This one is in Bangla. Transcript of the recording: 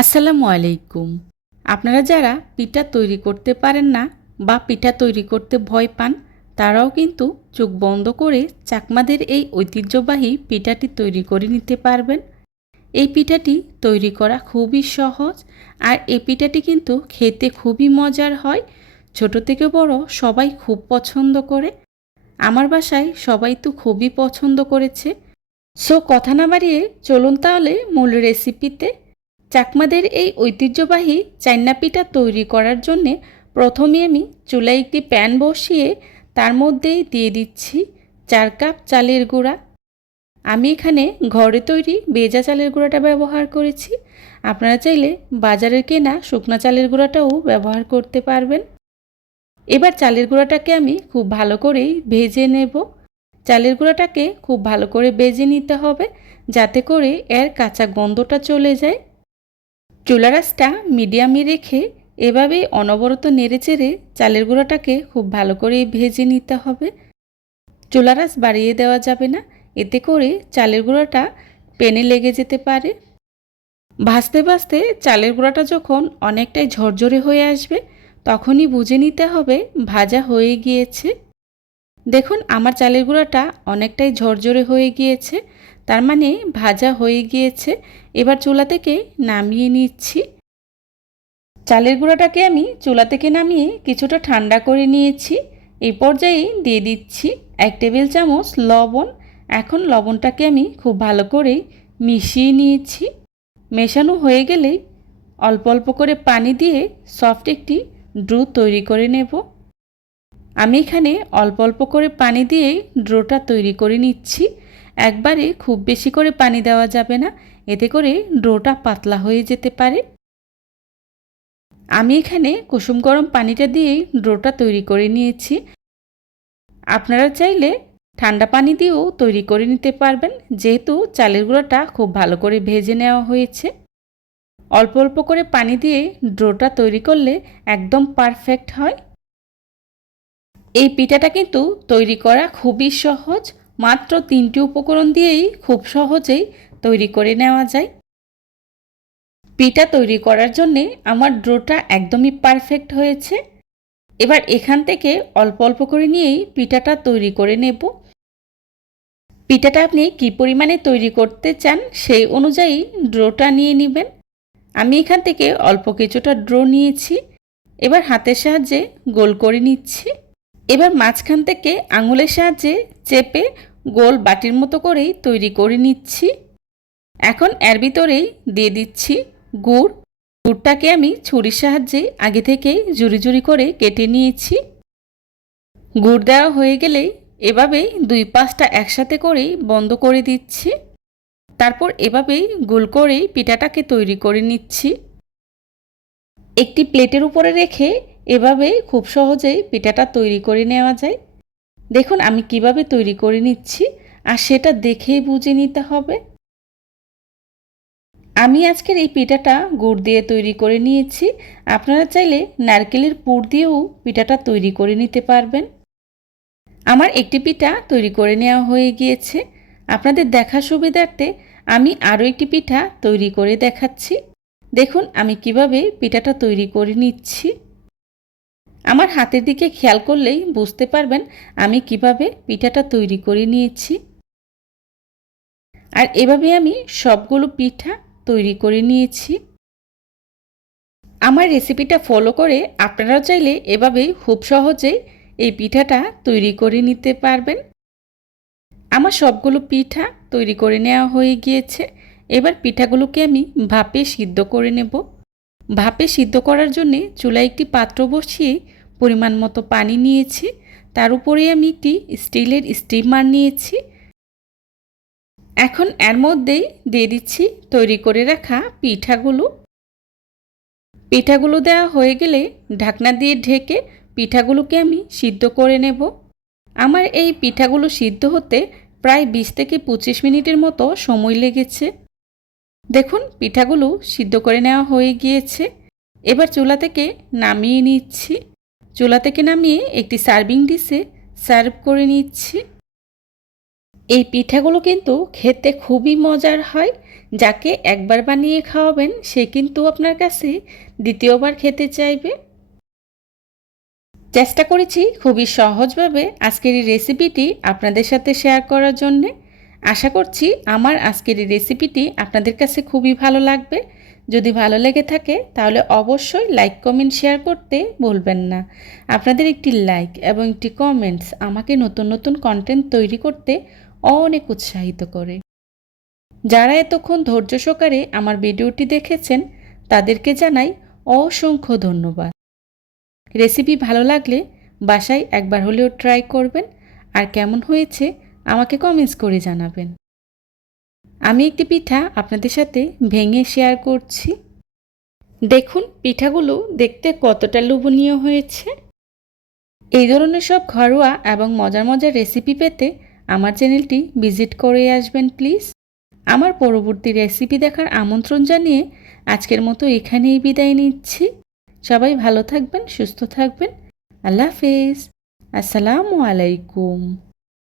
আসসালামু আলাইকুম। আপনারা যারা পিঠা তৈরি করতে পারেন না বা পিঠা তৈরি করতে ভয় পান, তারাও কিন্তু চোখ বন্ধ করে চাকমাদের এই ঐতিহ্যবাহী পিঠাটি তৈরি করে নিতে পারবেন। এই পিঠাটি তৈরি করা খুবই সহজ, আর এই পিঠাটি কিন্তু খেতে খুবই মজার হয়। ছোট থেকে বড় সবাই খুব পছন্দ করে। আমার বাসায় সবাই তো খুবই পছন্দ করেছে। সো কথা না বাড়িয়ে চলুন তাহলে মূল রেসিপিতে। চাকমাদের এই ঐতিহ্যবাহী চাইনা পিঠা তৈরি করার জন্যে প্রথমে আমি চুলায় একটি প্যান বসিয়ে তার মধ্যে দিয়ে দিচ্ছি 4 কাপ চালের গুঁড়া। আমি এখানে ঘরে তৈরি ভেজা চালের গুঁড়াটা ব্যবহার করেছি। আপনারা চাইলে বাজারের কেনা শুকনা চালের গুঁড়াটাও ব্যবহার করতে পারবেন। এবার চালের গুঁড়াটাকে আমি খুব ভালো করেই ভেজে নেব। চালের গুঁড়াটাকে খুব ভালো করে ভেজে নিতে হবে, যাতে করে এর কাঁচা গন্ধটা চলে যায়। চুলার আঁচটা মিডিয়ামে রেখে এভাবে অনবরত নেড়েচেড়ে চালের গুঁড়াটাকে খুব ভালো করে ভেজে নিতে হবে। চুলার আঁচ বাড়িয়ে দেওয়া যাবে না, এতে করে চালের গুঁড়াটা প্যানে লেগে যেতে পারে। ভাজতে ভাজতে চালের গুঁড়াটা যখন অনেকটাই ঝরঝরে হয়ে আসবে, তখনই বুঝে নিতে হবে ভাজা হয়ে গিয়েছে। দেখুন আমার চালের গুঁড়াটা অনেকটাই ঝরঝরে হয়ে গিয়েছে, তার মানে ভাজা হয়ে গিয়েছে। এবার চুলা থেকে নামিয়ে নিচ্ছি। চালের গুঁড়াটাকে আমি চুলা থেকে নামিয়ে কিছুটা ঠান্ডা করে নিয়েছি। এই পর্যায়ে দিয়ে দিচ্ছি 1 টেবিল চামচ লবণ। এখন লবণটাকে আমি খুব ভালো করে মিশিয়ে নিয়েছি। মেশানো হয়ে গেলেই অল্প অল্প করে পানি দিয়ে সফট একটি ডো তৈরি করে নেব। আমি এখানে অল্প অল্প করে পানি দিয়ে ডোটা তৈরি করে নিচ্ছি। একবারে খুব বেশি করে পানি দেওয়া যাবে না, এতে করে ডোটা পাতলা হয়ে যেতে পারে। আমি এখানে কুসুম গরম পানিটা দিয়েই ডোটা তৈরি করে নিয়েছি। আপনারা চাইলে ঠান্ডা পানি দিয়েও তৈরি করে নিতে পারবেন, যেহেতু চালের গুঁড়াটা খুব ভালো করে ভেজে নেওয়া হয়েছে। অল্প অল্প করে পানি দিয়ে ডোটা তৈরি করলে একদম পারফেক্ট হয়। এই পিঠাটা কিন্তু তৈরি করা খুবই সহজ। মাত্র 3টি উপকরণ দিয়েই খুব সহজেই তৈরি করে নেওয়া যায়। পিঠা তৈরি করার জন্যে আমার ডোটা একদমই পারফেক্ট হয়েছে। এবার এখান থেকে অল্প অল্প করে নিয়েই পিঠাটা তৈরি করে নেব। পিঠাটা আপনি কী পরিমাণে তৈরি করতে চান সেই অনুযায়ী ডোটা নিয়ে নেবেন। আমি এখান থেকে অল্প কিছুটা ডো নিয়েছি। এবার হাতের সাহায্যে গোল করে নিচ্ছি। এবার মাঝখান থেকে আঙুলের সাহায্যে চেপে গোল বাটির মতো করেই তৈরি করে নিচ্ছি। এখন এর ভিতরেই দিয়ে দিচ্ছি গুড়। গুড়টাকে আমি ছুরির সাহায্যে আগে থেকেই ঝুরি ঝুরি করে কেটে নিয়েছি। গুড় দেওয়া হয়ে গেলেই এভাবেই 2 পাশটা একসাথে করেই বন্ধ করে দিচ্ছি। তারপর এভাবেই গোল করেই পিঠাটাকে তৈরি করে নিচ্ছি। একটি প্লেটের উপরে রেখে এভাবে খুব সহজেই পিঠাটা তৈরি করে নেওয়া যায়। দেখুন আমি কিভাবে তৈরি করে নিচ্ছি, আর সেটা দেখেই বুঝে নিতে হবে। আমি আজকের এই পিঠাটা গুড় দিয়ে তৈরি করে নিয়েছি। আপনারা চাইলে নারকেলের পুর দিয়েও পিঠাটা তৈরি করে নিতে পারবেন। আমার একটি পিঠা তৈরি করে নেওয়া হয়ে গিয়েছে। আপনাদের দেখার সুবিধার্থে আমি আরও একটি পিঠা তৈরি করে দেখাচ্ছি। দেখুন আমি কিভাবে পিঠাটা তৈরি করে নিচ্ছি। আমার হাতের দিকে খেয়াল করলেই বুঝতে পারবেন আমি কিভাবে পিঠাটা তৈরি করে নিয়েছি। আর এভাবে আমি সবগুলো পিঠা তৈরি করে নিয়েছি। আমার রেসিপিটা ফলো করে আপনারাও চাইলে এভাবেই খুব সহজেই এই পিঠাটা তৈরি করে নিতে পারবেন। আমার সবগুলো পিঠা তৈরি করে নেওয়া হয়ে গিয়েছে। এবার পিঠাগুলোকে আমি ভাপে সিদ্ধ করে নেব। ভাপে সিদ্ধ করার জন্য চুলায় একটি পাত্র বসিয়ে পরিমাণ মতো পানি নিয়েছি। তার উপরে আমি একটি স্টিলের স্টিমার নিয়েছি। এখন এর মধ্যেই দিয়ে দিচ্ছি তৈরি করে রাখা পিঠাগুলো। পিঠাগুলো দেওয়া হয়ে গেলে ঢাকনা দিয়ে ঢেকে পিঠাগুলোকে আমি সিদ্ধ করে নেব। আমার এই পিঠাগুলো সিদ্ধ হতে প্রায় 20 থেকে 25 মিনিটের মতো সময় লেগেছে। দেখুন পিঠাগুলো সিদ্ধ করে নেওয়া হয়ে গিয়েছে। এবার চুলা থেকে নামিয়ে নিচ্ছি। চুলা থেকে নামিয়ে একটি সার্ভিং ডিশে সার্ভ করে নিচ্ছি। এই পিঠাগুলো কিন্তু খেতে খুবই মজার হয়। যাকে একবার বানিয়ে খাওয়াবেন সে কিন্তু আপনার কাছে দ্বিতীয়বার খেতে চাইবে। চেষ্টা করেছি খুবই সহজভাবে আজকের এই রেসিপিটি আপনাদের সাথে শেয়ার করার জন্যে। আশা করছি আমার আজকের এই রেসিপিটি আপনাদের কাছে খুবই ভালো লাগবে। যদি ভালো লেগে থাকে তাহলে অবশ্যই লাইক কমেন্ট শেয়ার করতে ভুলবেন না। আপনাদের একটি লাইক এবং একটি কমেন্টস আমাকে নতুন নতুন কন্টেন্ট তৈরি করতে অনেক উৎসাহিত করে। যারা এতক্ষণ ধৈর্য সহকারে আমার ভিডিওটি দেখেছেন তাদেরকে জানাই অসংখ্য ধন্যবাদ। রেসিপি ভালো লাগলে বাসায় একবার হলেও ট্রাই করবেন, আর কেমন হয়েছে আমাকে কমেন্টস করে জানাবেন। আমি একটি পিঠা আপনাদের সাথে ভেঙে শেয়ার করছি। দেখুন পিঠাগুলো দেখতে কতটা লোভনীয় হয়েছে। এই ধরনের সব ঘরোয়া এবং মজার মজার রেসিপি পেতে আমার চ্যানেলটি ভিজিট করে আসবেন প্লিজ। আমার পরবর্তী রেসিপি দেখার আমন্ত্রণ জানিয়ে আজকের মতো এখানেই বিদায় নিচ্ছি। সবাই ভালো থাকবেন, সুস্থ থাকবেন। আল্লাহ হাফেজ। আসসালামু আলাইকুম।